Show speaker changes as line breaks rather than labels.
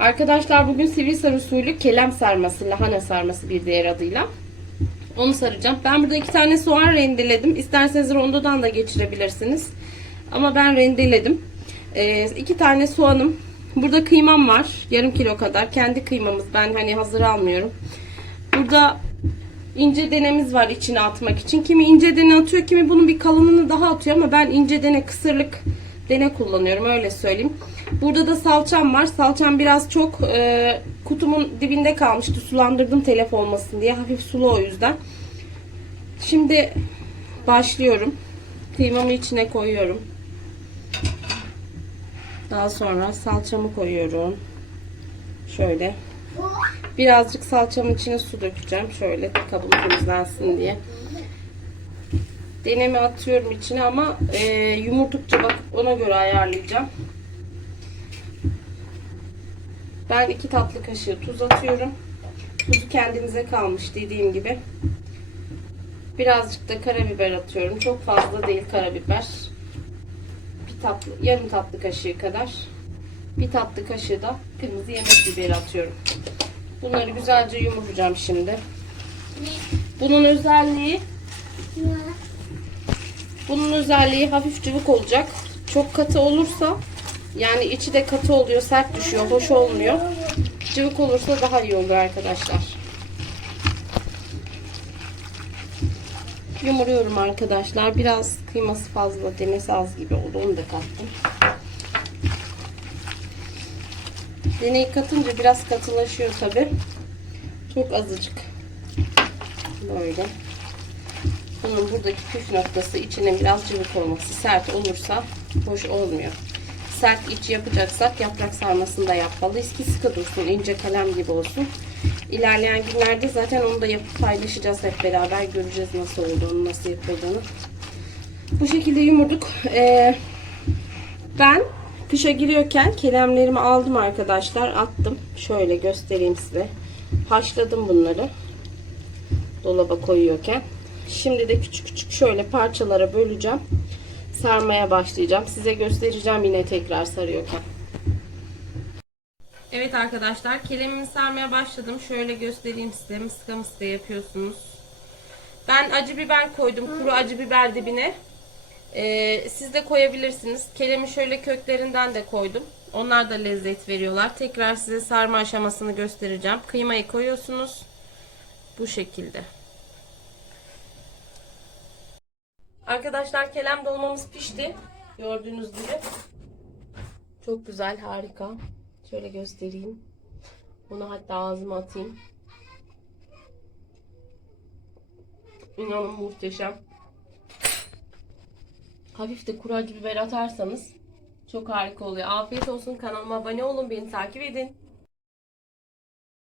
Arkadaşlar bugün Sivrisar usulü kelem sarması, lahana sarması bir diğer adıyla. Onu saracağım. Ben burada iki tane soğan rendeledim. İsterseniz rondodan da geçirebilirsiniz. Ama ben rendeledim. Ee, iki tane soğanım. Burada kıymam var. Yarım kilo kadar. Kendi kıymamız. Ben hani hazır almıyorum. Burada ince denemiz var içine atmak için. Kimi ince dene atıyor, kimi bunun bir kalınını daha atıyor ama ben ince dene kısırlık dene kullanıyorum öyle söyleyeyim. Burada da salçam var. Salçam biraz çok e, kutumun dibinde kalmıştı. Sulandırdım telef olmasın diye. Hafif sulu o yüzden. Şimdi başlıyorum. Kıymamı içine koyuyorum. Daha sonra salçamı koyuyorum. Şöyle. Birazcık salçamın içine su dökeceğim. Şöyle kabım temizlensin diye. Denemi atıyorum içine ama e, yumurtukça bakıp ona göre ayarlayacağım. Ben iki tatlı kaşığı tuz atıyorum. Tuzu kendinize kalmış dediğim gibi. Birazcık da karabiber atıyorum. Çok fazla değil karabiber. Bir tatlı, yarım tatlı kaşığı kadar. Bir tatlı kaşığı da kırmızı yemek biberi atıyorum. Bunları güzelce yumuracağım şimdi. Bunun özelliği bunun özelliği hafif cıvık olacak. Çok katı olursa yani içi de katı oluyor, sert düşüyor, hoş olmuyor. Cıvık olursa daha iyi oluyor arkadaşlar. Yumuruyorum arkadaşlar. Biraz kıyması fazla, demesi az gibi oldu. Onu da kattım. Deneyi katınca biraz katılaşıyor tabi. Çok azıcık. Böyle. Bunun buradaki püf noktası içinin biraz cıvık olması. Sert olursa hoş olmuyor. Sert iç yapacaksak yaprak sarmasını da yapmalıyız ki sıkı dursun. ince kalem gibi olsun. İlerleyen günlerde zaten onu da yapıp paylaşacağız hep beraber. Göreceğiz nasıl olduğunu, nasıl yapıldığını. Bu şekilde yumurduk. Ee, ben kışa giriyorken kelemlerimi aldım arkadaşlar. Attım. Şöyle göstereyim size. Haşladım bunları. Dolaba koyuyorken. Şimdi de küçük küçük şöyle parçalara böleceğim. Sarmaya başlayacağım. Size göstereceğim yine tekrar sarıyorken. Evet arkadaşlar kelemimi sarmaya başladım. Şöyle göstereyim size. Mıska mıska yapıyorsunuz. Ben acı biber koydum. Kuru acı biber dibine. Ee, siz de koyabilirsiniz. Kelemi şöyle köklerinden de koydum. Onlar da lezzet veriyorlar. Tekrar size sarma aşamasını göstereceğim. Kıymayı koyuyorsunuz. Bu şekilde. Arkadaşlar kelem dolmamız pişti. Gördüğünüz gibi. Çok güzel, harika. Şöyle göstereyim. Bunu hatta ağzıma atayım. İnanın muhteşem. Hafif de kuru biber atarsanız çok harika oluyor. Afiyet olsun. Kanalıma abone olun. Beni takip edin.